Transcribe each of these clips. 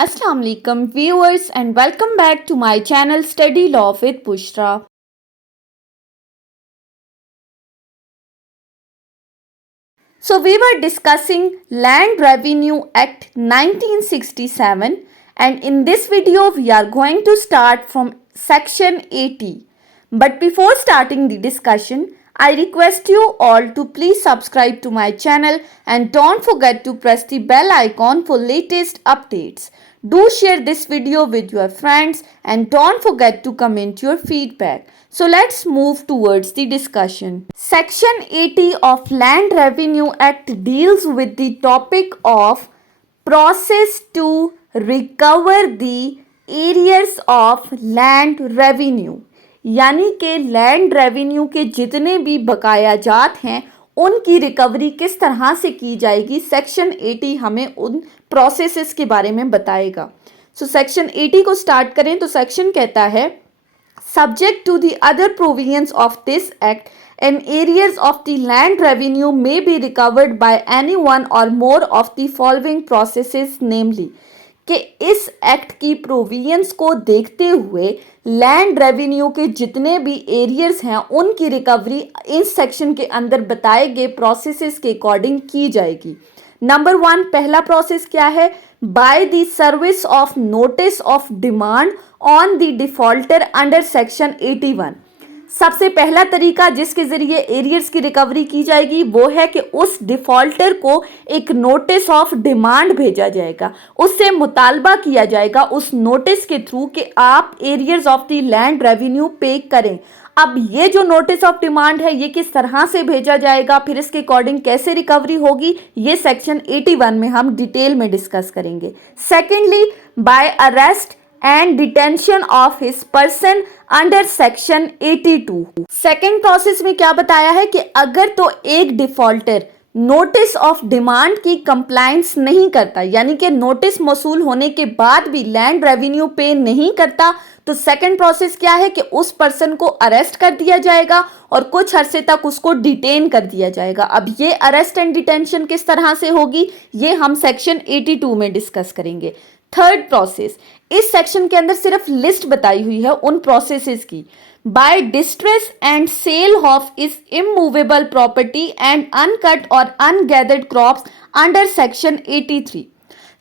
Assalamu alaikum viewers and welcome back to my channel Study Law with Bushra. So we were discussing Land Revenue Act 1967 and in this video we are going to start from section 80. But before starting the discussion, I request you all to please subscribe to my channel and don't forget to press the bell icon for latest updates. Do share this video with your friends and don't forget to comment your feedback. So let's move towards the discussion. Section 80 of Land Revenue Act deals with the topic of process to recover the arrears of land revenue. यानी कि land revenue के जितने भी बकाया जात हैं उनकी recovery किस तरह से की जाएगी, सेक्शन 80 हमें उन प्रोसेसेस के बारे में बताएगा. सो सेक्शन 80 को स्टार्ट करें तो सेक्शन कहता है subject to the other provisions of this act and arrears of the land revenue may be recovered by any one or more of the following processes namely कि इस act की provisions को देखते हुए लैंड रेवेन्यू के जितने भी arrears हैं उनकी रिकवरी इस सेक्शन के अंदर बताए गए प्रोसेसेस के अकॉर्डिंग की जाएगी. नंबर 1 पहला प्रोसेस क्या है? By the service of notice of demand on the defaulter under section 81. सबसे पहला तरीका जिसके जरिए एरियर्स की रिकवरी की जाएगी वो है कि उस डिफॉल्टर को एक नोटिस ऑफ डिमांड भेजा जाएगा, उससे मुतालबा किया जाएगा उस नोटिस के थ्रू कि आप arrears of the land revenue पे करें. अब ये जो नोटिस ऑफ डिमांड है ये किस तरह से भेजा जाएगा, फिर इसके अकॉर्डिंग कैसे रिकवरी होगी, ये सेक्शन 81 में हम डिटेल में डिस्कस करेंगे. Secondly by arrest and detention of his person under section 82. Second process में क्या बताया है कि अगर तो एक डिफॉल्टर नोटिस ऑफ डिमांड की कंप्लायंस नहीं करता, यानी कि नोटिस मौसूल होने के बाद भी लैंड रेवेन्यू पे नहीं करता, तो सेकेंड प्रोसेस क्या है कि उस पर्सन को अरेस्ट कर दिया जाएगा और कुछ अरसे तक उसको डिटेन कर दिया जाएगा. अब ये अरेस्ट एंड डिटेंशन किस तरह से होगी ये हम सेक्शन 82 में डिस्कस करेंगे. थर्ड प्रोसेस, इस सेक्शन के अंदर सिर्फ लिस्ट बताई हुई है उन प्रोसेसेस की. By distress and sale of his immovable property and uncut or ungathered crops under section 83.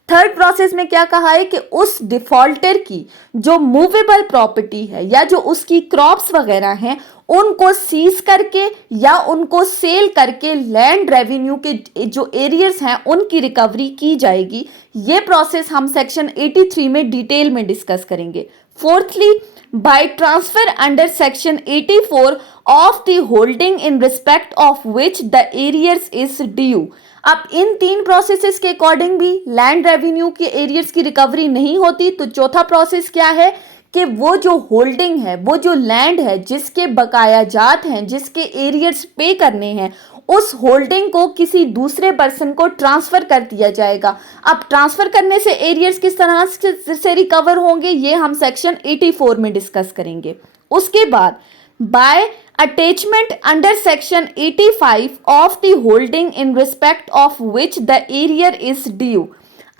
Third process में क्या कहा है कि उस डिफॉल्टर की जो मूवेबल प्रॉपर्टी है या जो उसकी क्रॉप्स वगैरह हैं उनको सीज करके या उनको सेल करके लैंड रेवेन्यू के जो एरियर्स हैं उनकी रिकवरी की जाएगी. ये प्रोसेस हम सेक्शन 83 में डिटेल में डिस्कस करेंगे. Fourthly by transfer under section 84 of the holding in respect of which the arrears is due. अब इन तीन प्रोसेसेस के अकॉर्डिंग भी लैंड रेवेन्यू के एरियर्स की रिकवरी नहीं होती, तो चौथा प्रोसेस क्या है कि वो जो होल्डिंग है, वो जो लैंड है जिसके बकाया जात हैं, जिसके एरियर्स पे करने हैं, उस होल्डिंग को किसी दूसरे पर्सन को ट्रांसफर कर दिया जाएगा. अब ट्रांसफर करने से एरियर्स किस तरह से रिकवर होंगे ये हम सेक्शन 84 में डिस्कस करेंगे. उसके बाद by attachment under section 85 of the holding in respect of which the arrear is due.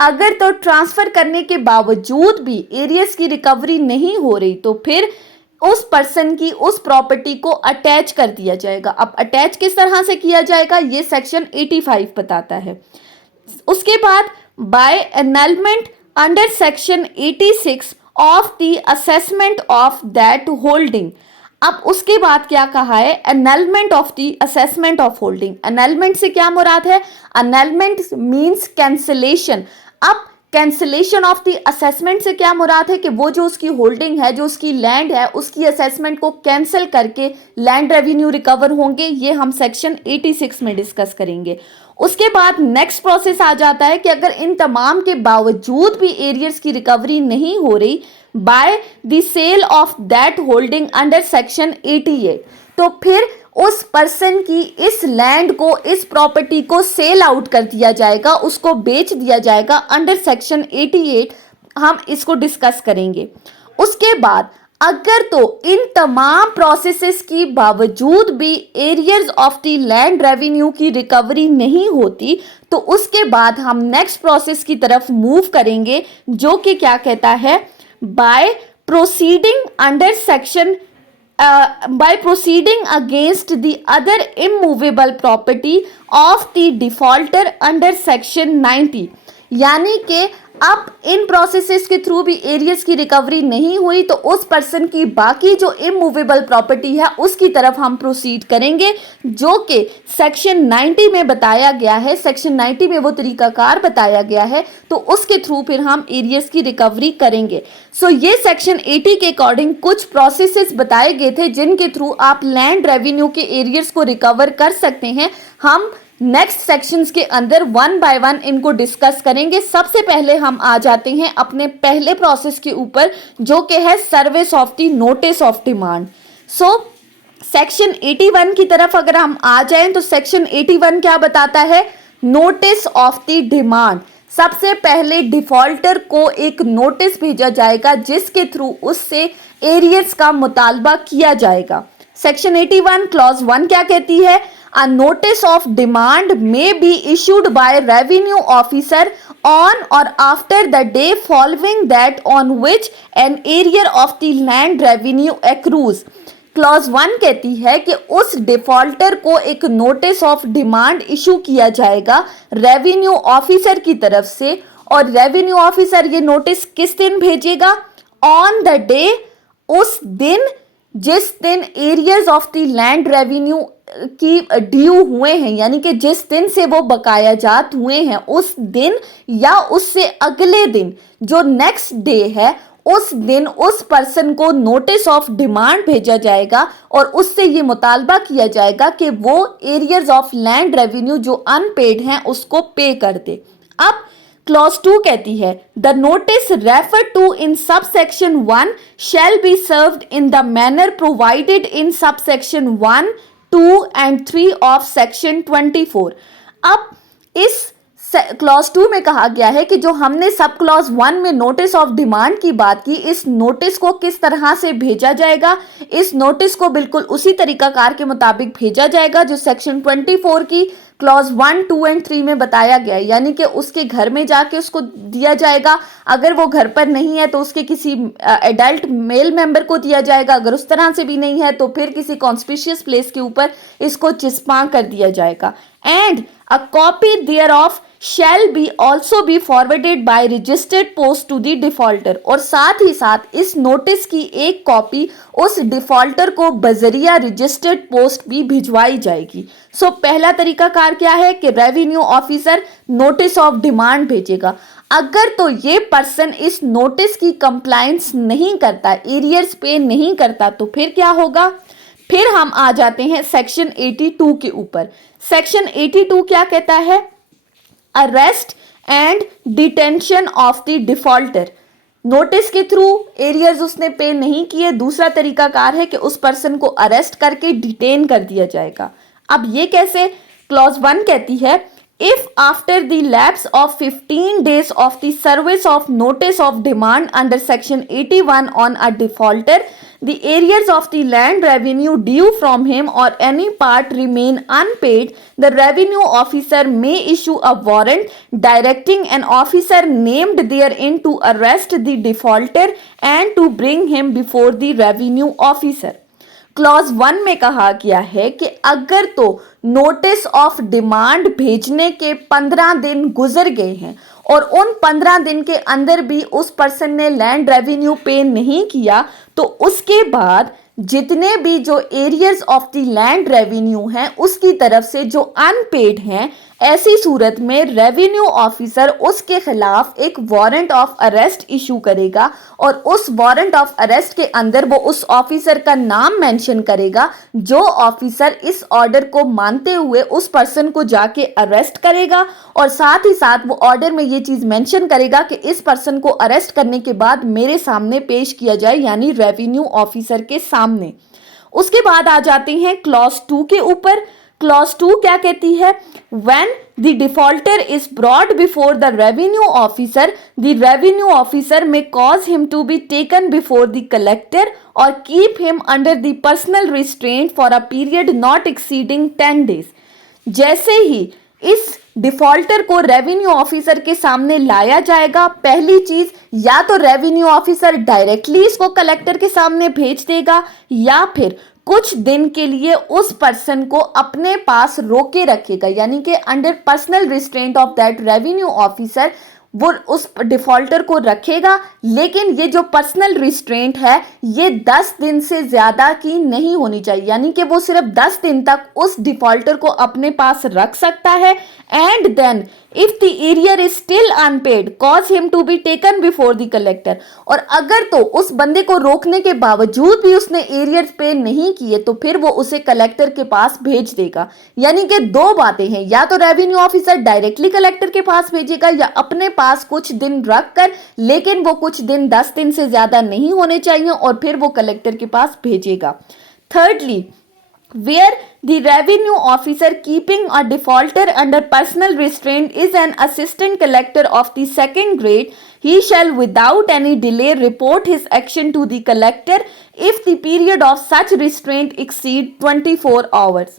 अगर तो ट्रांसफर करने के बावजूद भी एरियर्स की रिकवरी नहीं हो रही तो फिर उस पर्सन की उस प्रॉपर्टी को अटैच कर दिया जाएगा. अब अटैच किस तरह से किया जाएगा ये सेक्शन 85 बताता है. उसके बाद by annulment under section 86 of the assessment of that holding. अब उसके बाद क्या कहा है? Annulment of the assessment of holding. Annulment से क्या मुराद है? Annulment means cancellation. अब कैंसिलेशन ऑफ द असेसमेंट से क्या मुराद है कि वो जो उसकी होल्डिंग है, जो उसकी लैंड है, उसकी असेसमेंट को कैंसिल करके लैंड रेवेन्यू रिकवर होंगे. ये हम सेक्शन 86 में डिस्कस करेंगे. उसके बाद नेक्स्ट प्रोसेस आ जाता है कि अगर इन तमाम के बावजूद भी एरियर्स की रिकवरी नहीं हो रही by the sale of that holding under section 88, तो फिर उस पर्सन की इस लैंड को, इस प्रॉपर्टी को सेल आउट कर दिया जाएगा, उसको बेच दिया जाएगा अंडर सेक्शन 88. हम इसको डिस्कस करेंगे. उसके बाद अगर तो इन तमाम प्रोसेसेस की बावजूद भी arrears of the land revenue की रिकवरी नहीं होती तो उसके बाद हम नेक्स्ट प्रोसेस की तरफ मूव करेंगे, जो कि क्या कहता है, by proceeding under section by proceeding against the other immovable property of the defaulter under section 90। यानी कि अब इन प्रोसेसेस के थ्रू भी एरियर्स की रिकवरी नहीं हुई तो उस पर्सन की बाकी जो इमूवेबल प्रॉपर्टी है उसकी तरफ हम प्रोसीड करेंगे, जो कि सेक्शन 90 में बताया गया है। सेक्शन 90 में वो तरीकाकार बताया गया है, तो उसके थ्रू फिर हम एरियर्स की रिकवरी करेंगे। सो ये सेक्शन 80 के अकॉर्डिंग कुछ प्रोसेसेस बताए गए थे जिनके थ्रू आप लैंड रेवेन्यू के एरियर्स को रिकवर कर सकते हैं। हम नेक्स्ट सेक्शंस के अंदर वन बाय वन इनको डिस्कस करेंगे। सबसे पहले हम आ जाते हैं अपने पहले प्रोसेस के ऊपर, जो कि है service of the notice of demand. So section 81 की तरफ अगर हम आ जाएं तो सेक्शन 81 क्या बताता है, नोटिस ऑफ द डिमांड। सबसे पहले डिफॉल्टर को एक नोटिस भेजा जाएगा जिसके थ्रू उससे एरियर्स का मुतालबा किया जाएगा। सेक्शन 81 क्लॉज 1 क्या कहती है, a notice of demand may be issued by revenue officer on or after the day following that on which an arrear of the land revenue accrues। Clause 1 कहती है कि उस डिफॉल्टर को एक नोटिस ऑफ डिमांड इशू किया जाएगा revenue officer की तरफ से, और रेवेन्यू ऑफिसर ये नोटिस किस दिन भेजेगा, ऑन द डे, उस दिन जिस दिन arrears of the land revenue की ड्यू हुए हैं, यानी कि जिस दिन से वो बकायाजात हुए हैं उस दिन या उससे अगले दिन, जो नेक्स्ट डे है, उस दिन उस पर्सन को नोटिस ऑफ डिमांड भेजा जाएगा और उससे ये मुतालबा किया जाएगा कि वो एरियर्स ऑफ लैंड रेवेन्यू जो अनपेड हैं उसको पे कर दे। अब क्लॉज 2 कहती है, the notice refer to in subsection 1 shall be served in the manner provided in subsection 1, 2 and 3 of section 24। अब इस क्लॉज 2 में कहा गया है कि जो हमने सब क्लॉज 1 में नोटिस ऑफ डिमांड की बात की, इस नोटिस को किस तरह से भेजा जाएगा, इस नोटिस को बिल्कुल उसी तरीकाकार के मुताबिक भेजा जाएगा जो सेक्शन 24 की क्लॉज 1, 2 एंड 3 में बताया गया है। यानी कि उसके घर में जाके उसको दिया जाएगा, अगर वो घर पर नहीं है तो उसके किसी एडल्ट मेल मेंबर को दिया जाएगा, अगर उस तरह से भी नहीं है तो फिर किसी कॉन्स्पिशियस प्लेस के ऊपर इसको चिस्पा कर दिया जाएगा। And a copy thereof shall be also be forwarded by registered post to the defaulter। और साथ ही साथ इस नोटिस की एक कॉपी उस डिफॉल्टर को बजरिया रजिस्टर्ड पोस्ट भी भिजवाई जाएगी। सो पहला तरीकाकार क्या है कि revenue officer notice of demand भेजेगा। अगर तो ये पर्सन इस नोटिस की कंप्लायंस नहीं करता, एरियर्स पे नहीं करता, तो फिर क्या होगा, फिर हम आ जाते हैं सेक्शन 82 के ऊपर। सेक्शन 82 क्या कहता है, arrest and detention of the defaulter. Notice के थ्रू एरियर्स उसने पे नहीं किए, दूसरा तरीकाकार है कि उस पर्सन को अरेस्ट करके डिटेन कर दिया जाएगा। अब ये कैसे, क्लॉज 1 कहती है, if after the lapse of 15 days of the service of notice of demand under section 81 on a defaulter, the arrears of the land revenue due from him or any part remain unpaid, the revenue officer may issue a warrant directing an officer named therein to arrest the defaulter and to bring him before the revenue officer। Clause 1 में कहा गया है कि अगर तो notice of demand भेजने के 15 दिन गुजर गए हैं और उन 15 दिन के अंदर भी उस पर्सन ने लैंड रेवेन्यू पे नहीं किया, तो उसके बाद जितने भी जो arrears of the land revenue हैं उसकी तरफ से जो अनपेड हैं, ऐसी सूरत में रेवेन्यू ऑफिसर उसके खिलाफ एक वारंट ऑफ अरेस्ट इशू करेगा और उस वारंट ऑफ अरेस्ट के अंदर वो उस ऑफिसर का नाम मेंशन करेगा जो ऑफिसर इस ऑर्डर को मानते हुए उस पर्सन को जाके अरेस्ट करेगा, और साथ ही साथ वो ऑर्डर में ये चीज़ मेंशन करेगा कि इस पर्सन को अरेस्ट करने के बाद मेरे सामने पेश किया जाए, यानी रेवेन्यू ऑफिसर के सामने। उसके बाद आ जाते हैं क्लॉज 2 के ऊपर। क्लॉज 2 क्या कहती है? When the defaulter is brought before the revenue officer, the revenue officer may cause him to be taken before the collector or keep him under the personal restraint for a period not exceeding 10 days। जैसे ही इस defaulter को revenue officer के सामने लाया जाएगा, पहली चीज या तो रेवेन्यू ऑफिसर डायरेक्टली इसको कलेक्टर के सामने भेज देगा या फिर कुछ दिन के लिए उस पर्सन को अपने पास रोके रखेगा, यानी कि under personal restraint of that revenue officer वो उस डिफॉल्टर को रखेगा। लेकिन ये जो पर्सनल रिस्ट्रेंट है ये 10 दिन से ज्यादा की नहीं होनी चाहिए, यानी कि वो सिर्फ 10 दिन तक उस डिफॉल्टर को अपने पास रख सकता है। And then if the arrear is still unpaid cause him to be taken before the collector, और अगर तो उस बंदे को रोकने के बावजूद भी उसने एरियर पे नहीं किए तो फिर वो उसे कलेक्टर के पास भेज देगा। यानी कि दो बातें हैं, या तो रेवेन्यू ऑफिसर डायरेक्टली कलेक्टर के पास भेजेगा या अपने पास कुछ दिन रख कर, लेकिन वो कुछ दिन 10 दिन से ज्यादा नहीं होने चाहिए और फिर वो कलेक्टर के पास भेजेगा। Thirdly, where the revenue officer keeping a defaulter under personal restraint is an assistant collector of the second grade, he shall without any delay report his action to the collector if the period of such restraint exceed 24 hours।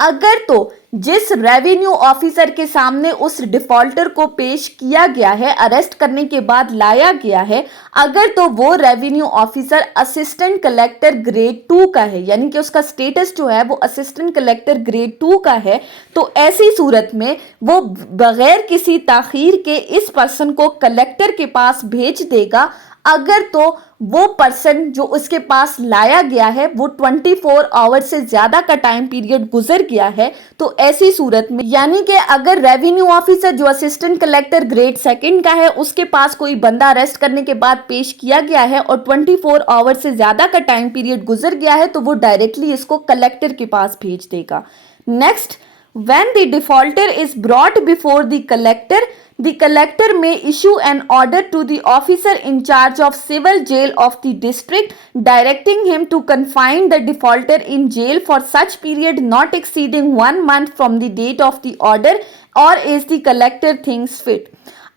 अगर तो जिस revenue officer के सामने उस defaulter को पेश किया गया है, अरेस्ट करने के बाद लाया गया है, अगर तो वो revenue officer assistant collector grade 2 का है, यानी कि उसका स्टेटस जो है वो असिस्टेंट कलेक्टर ग्रेड 2 का है, तो ऐसी सूरत में वो बगैर किसी ताखीर के इस पर्सन को कलेक्टर के पास भेज देगा। अगर तो वो पर्सन जो उसके पास लाया गया है वो 24 आवर से ज्यादा का टाइम पीरियड गुजर गया है, तो ऐसी सूरत में, यानी कि अगर रेवेन्यू ऑफिसर जो असिस्टेंट कलेक्टर ग्रेड 2 का है उसके पास कोई बंदा अरेस्ट करने के बाद पेश किया गया है और 24 आवर से ज्यादा का टाइम पीरियड गुजर गया है, तो वो डायरेक्टली इसको कलेक्टर के पास भेज देगा। Next, when the defaulter is brought before the collector may issue an order to the officer in charge of civil jail of the district directing him to confine the defaulter in jail for such period not exceeding 1 month from the date of the order or as the collector thinks fit।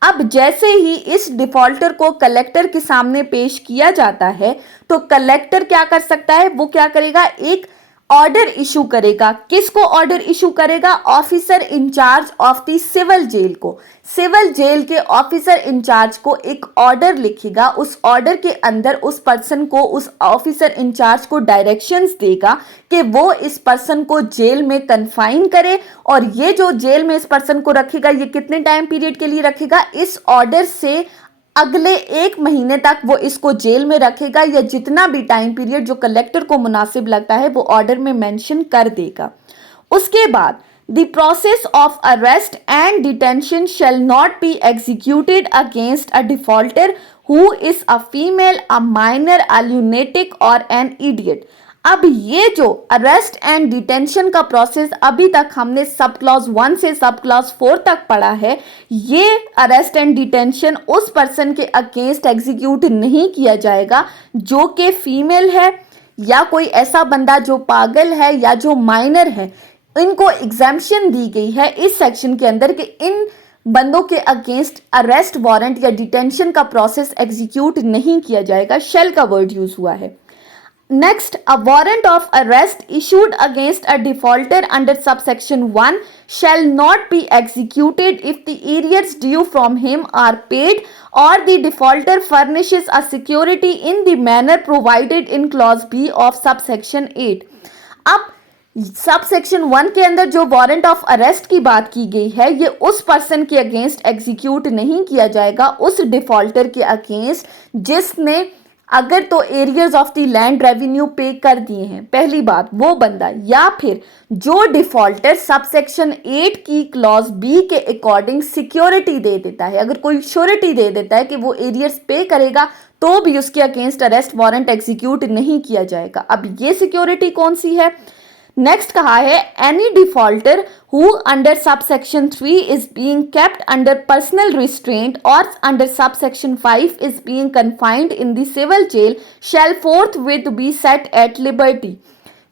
अब जैसे ही इस defaulter को collector के सामने पेश किया जाता है तो कलेक्टर क्या कर सकता है, वो क्या करेगा, एक ऑर्डर इशू करेगा। किसको ऑर्डर इशू करेगा? Officer in charge of the civil jail को। सिविल जेल के ऑफिसर इंचार्ज को एक ऑर्डर लिखेगा, उस ऑर्डर के अंदर उस पर्सन को, उस ऑफिसर इंचार्ज को डायरेक्शंस देगा कि वो इस पर्सन को जेल में कन्फाइन करे, और ये जो जेल में इस पर्सन को रखेगा ये कितने टाइम पीरियड के लिए रखेगा, इस ऑर्डर से अगले 1 महीने तक वो इसको जेल में रखेगा, या जितना भी टाइम पीरियड जो कलेक्टर को मुनासिब लगता है वो ऑर्डर में मेंशन कर देगा। उसके बाद the process of arrest and detention shall not be executed against a defaulter who is a female, a minor, a lunatic और एन इडियट। अब ये जो अरेस्ट एंड डिटेंशन का प्रोसेस अभी तक हमने सब क्लॉज 1 से सब क्लॉज 4 तक पढ़ा है, ये अरेस्ट एंड डिटेंशन उस पर्सन के अगेंस्ट एग्जीक्यूट नहीं किया जाएगा जो कि फीमेल है या कोई ऐसा बंदा जो पागल है या जो माइनर है। इनको एग्जैम्पशन दी गई है इस सेक्शन के अंदर कि इन बंदों के अगेंस्ट अरेस्ट वारंट या डिटेंशन का प्रोसेस एग्जीक्यूट नहीं किया जाएगा। शेल का वर्ड यूज हुआ है। Next, a warrant of arrest issued against a defaulter under subsection 1 shall not be executed if the arrears due from him are paid or the defaulter furnishes a security in the manner provided in clause B of subsection 8। अब subsection 1 के अंदर जो warrant of arrest की बात की गई है ये उस पर्सन के अगेंस्ट एग्जीक्यूट नहीं किया जाएगा, उस डिफॉल्टर के अगेंस्ट जिसने अगर तो arrears of the land revenue पे कर दिए हैं, पहली बात वो बंदा, या फिर जो डिफॉल्टर सबसेक्शन 8 की क्लॉज बी के अकॉर्डिंग सिक्योरिटी दे देता है। अगर कोई श्योरिटी दे देता है कि वो एरियर्स पे करेगा तो भी उसके अगेंस्ट अरेस्ट वारंट एग्जीक्यूट नहीं किया जाएगा। अब ये सिक्योरिटी कौन सी है? नेक्स्ट कहा है, any defaulter who under subsection 3 is being kept under personal restraint or under subsection 5 is being confined in the civil jail shall forthwith be set at liberty.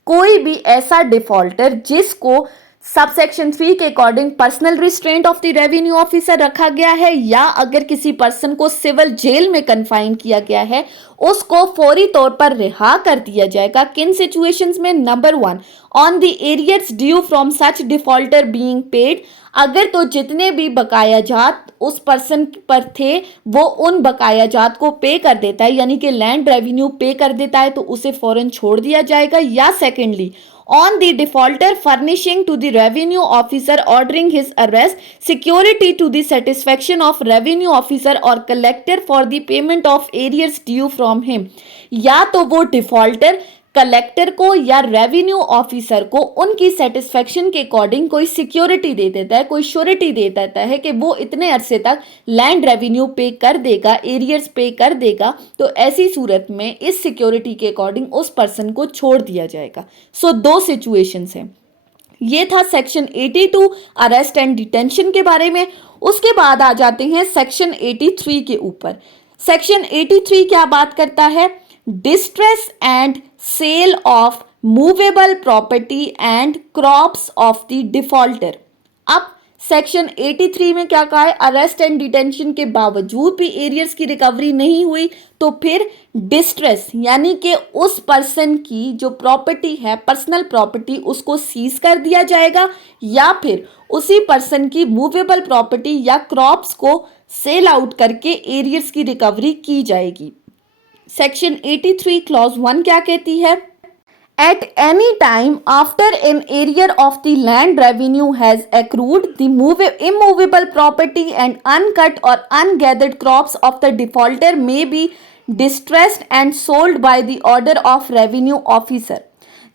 कोई भी ऐसा डिफॉल्टर जिसको सबसेक्शन 3 के according personal restraint of the revenue officer रखा गया है या अगर किसी पर्सन को सिविल जेल में कन्फाइन किया गया है, उसको फौरी तौर पर रिहा कर दिया जाएगा। किन सिचुएशंस में? Number 1, on the arrears due from such defaulter being paid, अगर तो जितने भी बकायाजात उस पर्सन पर थे वो उन बकायाजात को पे कर देता है, यानी कि लैंड रेवेन्यू पे कर देता है, तो उसे फौरन छोड़ दिया जाएगा। या secondly, on the defaulter furnishing to the revenue officer ordering his arrest security to the satisfaction of revenue officer or collector for the payment of arrears due from him, या तो वो डिफॉल्टर कलेक्टर को या revenue officer को उनकी satisfaction के according कोई security दे देता है, कोई श्योरिटी दे देता है कि वो इतने अरसे तक लैंड रेवेन्यू पे कर देगा, एरियर्स पे कर देगा, तो ऐसी सूरत में इस सिक्योरिटी के अकॉर्डिंग उस पर्सन को छोड़ दिया जाएगा। सो दो सिचुएशंस हैं। ये था सेक्शन 82 अरेस्ट एंड डिटेंशन के बारे में। उसके बाद आ जाते हैं सेक्शन 83 के ऊपर। सेक्शन 83 क्या बात करता है? Distress and sale of movable property and crops of the defaulter. अब सेक्शन 83 में क्या कहा है? अरेस्ट एंड डिटेंशन के बावजूद भी एरियर्स की रिकवरी नहीं हुई तो फिर डिस्ट्रेस यानी कि उस पर्सन की जो प्रॉपर्टी है, पर्सनल प्रॉपर्टी, उसको सीज कर दिया जाएगा या फिर उसी पर्सन की मूवेबल प्रॉपर्टी या क्रॉप्स को सेल आउट करके एरियर्स की रिकवरी की जाएगी। सेक्शन 83 क्लॉज 1 क्या कहती है? At any time after an arrear of the land revenue has accrued, the immovable property and uncut or ungathered crops of the defaulter may be distressed and sold by the order of revenue officer.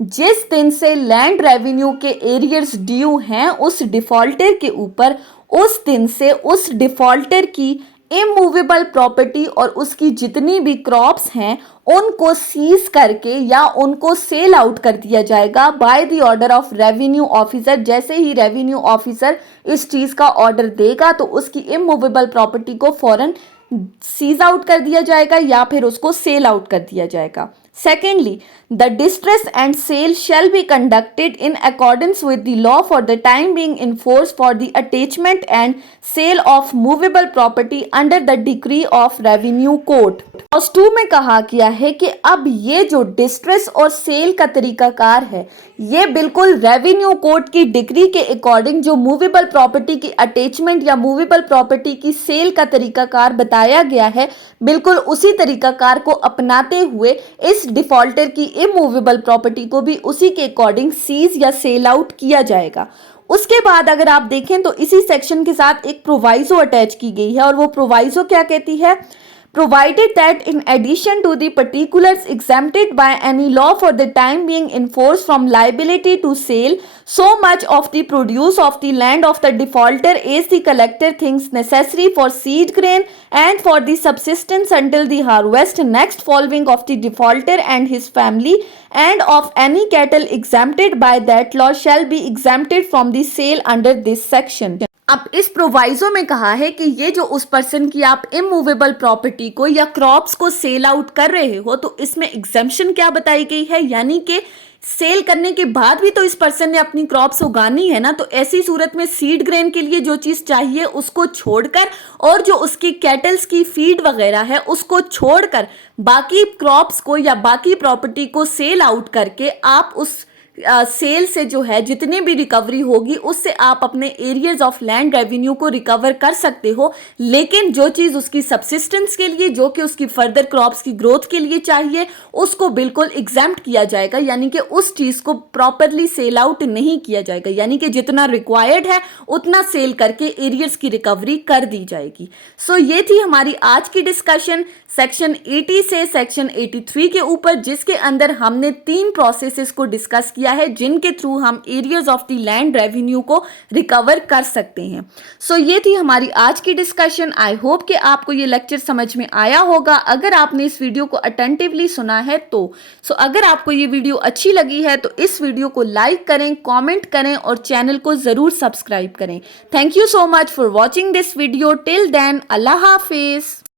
जिस दिन से land revenue के arrears due हैं उस defaulter के ऊपर, उस दिन से उस डिफॉल्टर की इमूवेबल प्रॉपर्टी और उसकी जितनी भी क्रॉप्स हैं उनको सीज करके या उनको सेल आउट कर दिया जाएगा by the order of revenue officer. जैसे ही रेवेन्यू ऑफिसर इस चीज का ऑर्डर देगा तो उसकी इमूवेबल प्रॉपर्टी को फौरन सीज आउट कर दिया जाएगा या फिर उसको सेल आउट कर दिया जाएगा। Secondly, the distress and sale shall be conducted in accordance with the law for the time being enforced for the attachment and sale of movable property under the decree of revenue court. Clause 2 में कहा गया है कि अब ये जो distress और cell का तरीकाकार है ये बिल्कुल रेवेन्यू कोर्ट की डिक्री के अकॉर्डिंग जो मूवेबल प्रॉपर्टी की अटैचमेंट या मूवेबल प्रॉपर्टी की सेल का तरीकाकार बताया गया है, बिल्कुल उसी तरीकाकार को अपनाते हुए इस डिफॉल्टर की इमूवेबल प्रॉपर्टी को भी उसी के अकॉर्डिंग सीज या सेल आउट किया जाएगा। उसके बाद अगर आप देखें तो इसी सेक्शन के साथ एक प्रोवाइजो अटैच की गई है और वो प्रोवाइजो क्या कहती है? Provided that in addition to the particulars exempted by any law for the time being enforced from liability to sale, so much of the produce of the land of the defaulter as the collector thinks necessary for seed grain and for the subsistence until the harvest next following of the defaulter and his family and of any cattle exempted by that law shall be exempted from the sale under this section. अब इस proviso में कहा है कि ये जो उस person की आप इमूवेबल प्रॉपर्टी को या क्रॉप्स को सेल आउट कर रहे हो तो इसमें एग्जेम्पशन क्या बताई गई है, यानी कि सेल करने के बाद भी तो इस पर्सन ने अपनी क्रॉप्स उगानी है ना, तो ऐसी सूरत में सीड ग्रेन के लिए जो चीज चाहिए उसको छोड़कर और जो उसकी कैटल्स की फीड वगैरह है उसको छोड़कर बाकी क्रॉप्स को या बाकी प्रॉपर्टी को सेल आउट करके आप उस सेल से जो है जितनी भी रिकवरी होगी उससे आप अपने एरियर्स ऑफ लैंड रेवेन्यू को रिकवर कर सकते हो। लेकिन जो चीज़ उसकी सबसिस्टेंस के लिए, जो कि उसकी फर्दर क्रॉप्स की ग्रोथ के लिए चाहिए, उसको बिल्कुल एग्जैम्प्ट किया जाएगा, यानी कि उस चीज़ को प्रॉपरली सेल आउट नहीं किया जाएगा, यानी कि जितना रिक्वायर्ड है उतना सेल करके एरियर्स की रिकवरी कर दी जाएगी। सो ये थी हमारी आज की डिस्कशन सेक्शन 80 से सेक्शन 83 के ऊपर, जिसके अंदर हमने 3 प्रोसेसेस को डिस्कस किया है जिनके थ्रू हम areas of the land revenue को रिकवर कर सकते हैं। सो ये थी हमारी आज की डिस्कशन। आई होप कि आपको ये लेक्चर समझ में आया होगा। अगर आपने इस वीडियो को अटेंटिवली सुना है तो अगर आपको ये वीडियो अच्छी लगी है तो इस वीडियो को लाइक करें, कॉमेंट करें और चैनल को ज़रूर सब्सक्राइब करें। Thank you so much for watching this video. Till then, अल्लाह हाफिज़।